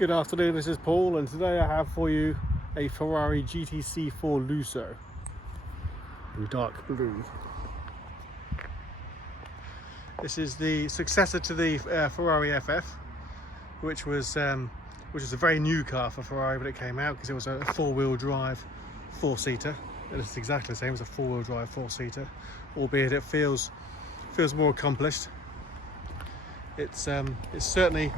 Good afternoon, this is Paul, and today I have for you a Ferrari GTC4 Lusso in dark blue. This is the successor to the Ferrari FF, which was a very new car for Ferrari when it came out, because it was a four-wheel drive four-seater. It's exactly the same as a four-wheel drive four-seater, albeit it feels more accomplished. It's certainly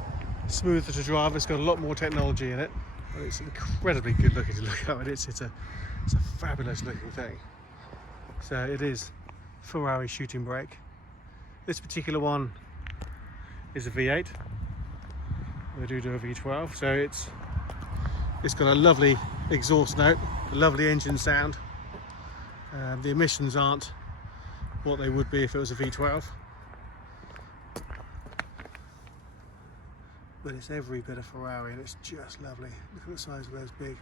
smoother to drive. It's got a lot more technology in it. It's incredibly good looking to look at. It's a fabulous looking thing. So it is Ferrari shooting brake. This particular one is a V8. They do a V12, so it's got a lovely exhaust note, a lovely engine sound. The emissions aren't what they would be if it was a V12. But it's every bit of Ferrari, and it's just lovely. Look at the size of those big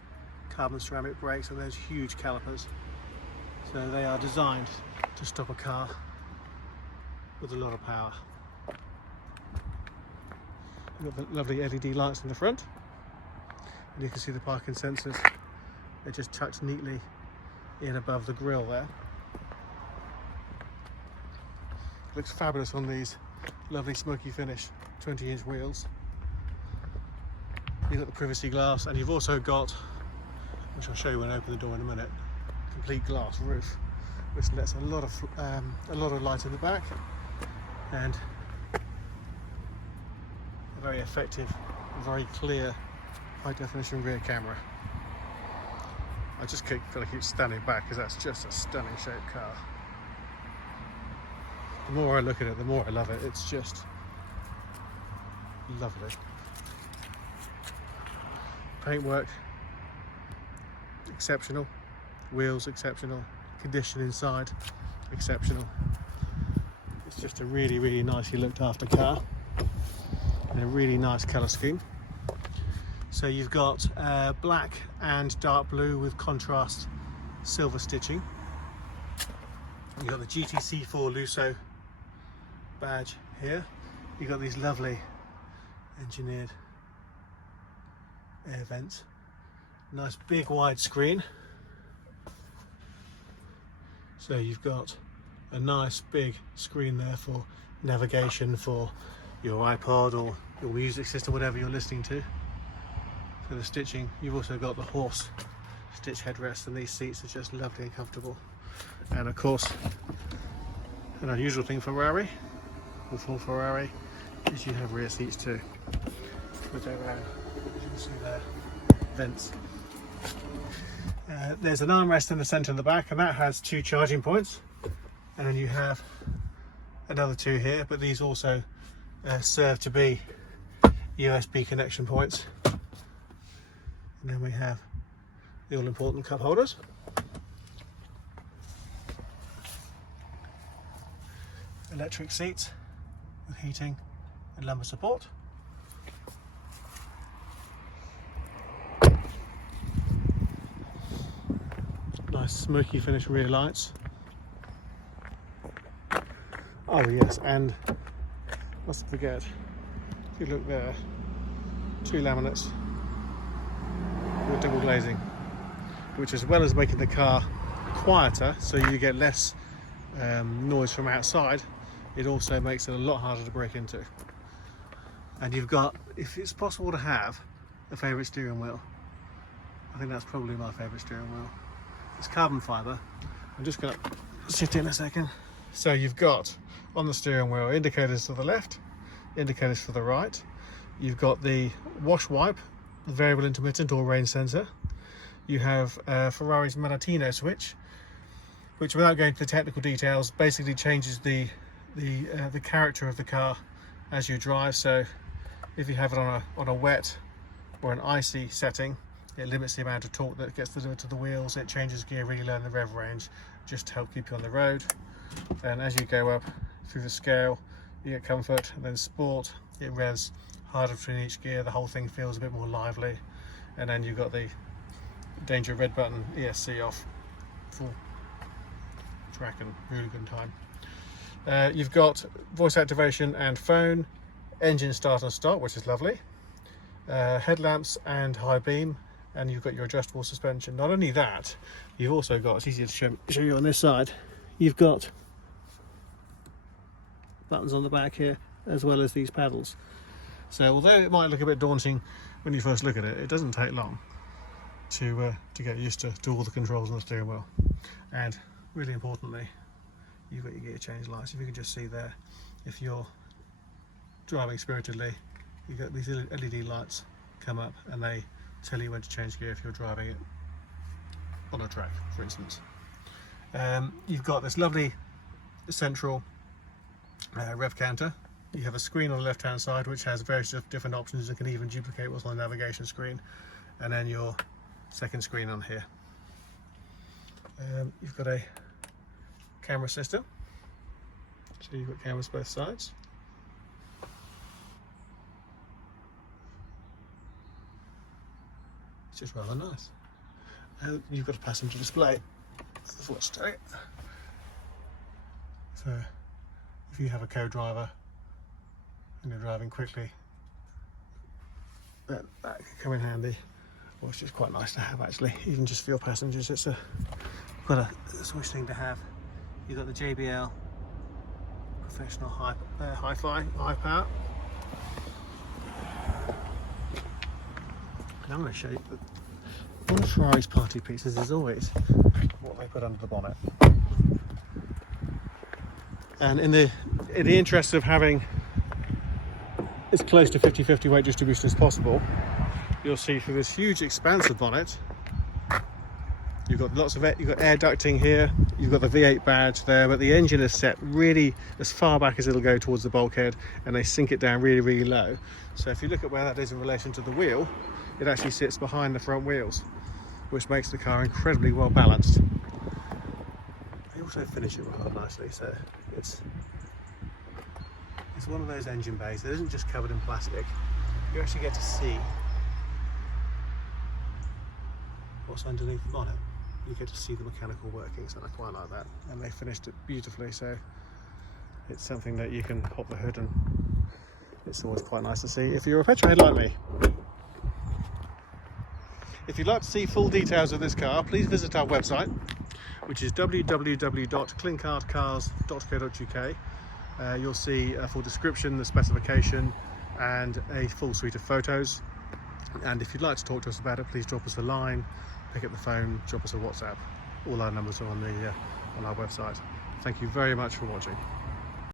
carbon ceramic brakes and those huge calipers. So they are designed to stop a car with a lot of power. You've got the lovely LED lights in the front, and you can see the parking sensors. They're just tucked neatly in above the grille there. Looks fabulous on these lovely smoky finish 20-inch wheels. You've got the privacy glass, and you've also got, which I'll show you when I open the door in a minute, complete glass roof, which lets a lot of light in the back, and a very effective, very clear, high-definition rear camera. I just feel like I keep standing back because that's just a stunning shaped car. The more I look at it, the more I love it. It's just lovely. Paintwork exceptional, wheels exceptional, condition inside exceptional. It's just a really nicely looked after car, and a really nice colour scheme. So you've got black and dark blue with contrast silver stitching. You've got the GTC4 Lusso badge here. You've got these lovely engineered air vents, nice big wide screen. So you've got a nice big screen there for navigation for your iPod or your music system, whatever you're listening to. For the stitching, you've also got the horse stitch headrest, and these seats are just lovely and comfortable. And of course, an unusual thing for Ferrari, or for Ferrari, is you have rear seats too. Flip it around. You can see there, vents. There's an armrest in the centre of the back, and that has two charging points, and then you have another two here, but these also serve to be USB connection points. And then we have the all-important cup holders. Electric seats with heating and lumbar support. Nice smoky finish rear lights. Oh yes, and mustn't forget, if you look there, two laminates with double glazing, which, as well as making the car quieter so you get less noise from outside, it also makes it a lot harder to break into. And you've got, if it's possible to have a favourite steering wheel, I think that's probably my favourite steering wheel. It's carbon fibre. I'm just going to sit in a second. So you've got on the steering wheel indicators to the left, indicators to the right. You've got the wash wipe, variable intermittent or rain sensor. You have Ferrari's Malatino switch, which, without going into the technical details, basically changes the character of the car as you drive. So if you have it on a wet or an icy setting, it limits the amount of torque that gets delivered to the wheels. It changes gear really low in the rev range just to help keep you on the road. Then as you go up through the scale, you get comfort, and then sport, it revs harder between each gear. The whole thing feels a bit more lively. And then you've got the danger red button, ESC off, full track and really good time. You've got voice activation and phone, engine start and stop, which is lovely. headlamps and high beam, and you've got your adjustable suspension. Not only that, you've also got, it's easier to show you on this side, you've got buttons on the back here as well as these paddles. So although it might look a bit daunting when you first look at it, it doesn't take long to get used to all the controls on the steering wheel. And really importantly, you've got your gear change lights. If you can just see there, if you're driving spiritedly, you've got these LED lights come up and they tell you when to change gear if you're driving it on a track, for instance. You've got this lovely central rev counter. You have a screen on the left hand side which has various different options and can even duplicate what's on the navigation screen, and then your second screen on here. You've got a camera system, so you've got cameras both sides. It's just rather nice. And you've got a passenger display. Let's do it. So if you have a co-driver and you're driving quickly, that can come in handy. Well, it's just quite nice to have, actually, even just for your passengers. It's quite a nice thing to have. You've got the JBL professional hi-fi, high power. And I'm going to show you that one of Ferrari's party pieces is always what they put under the bonnet. And in the interest of having as close to 50-50 weight distribution as possible, you'll see through this huge expansive bonnet, you've got lots of you've got air ducting here, you've got the V8 badge there, but the engine is set really as far back as it'll go towards the bulkhead, and they sink it down really, really low. So if you look at where that is in relation to the wheel, it actually sits behind the front wheels, which makes the car incredibly well balanced. They also finish it rather nicely, so it's one of those engine bays that isn't just covered in plastic. You actually get to see what's underneath the bonnet. You get to see the mechanical workings, and I quite like that. And they finished it beautifully, so it's something that you can pop the hood, and it's always quite nice to see if you're a petrolhead like me. If you'd like to see full details of this car, please visit our website, which is www.clinkardcars.co.uk. You'll see a full description, the specification, and a full suite of photos. And if you'd like to talk to us about it, please drop us a line, pick up the phone, drop us a WhatsApp. All our numbers are on our website. Thank you very much for watching.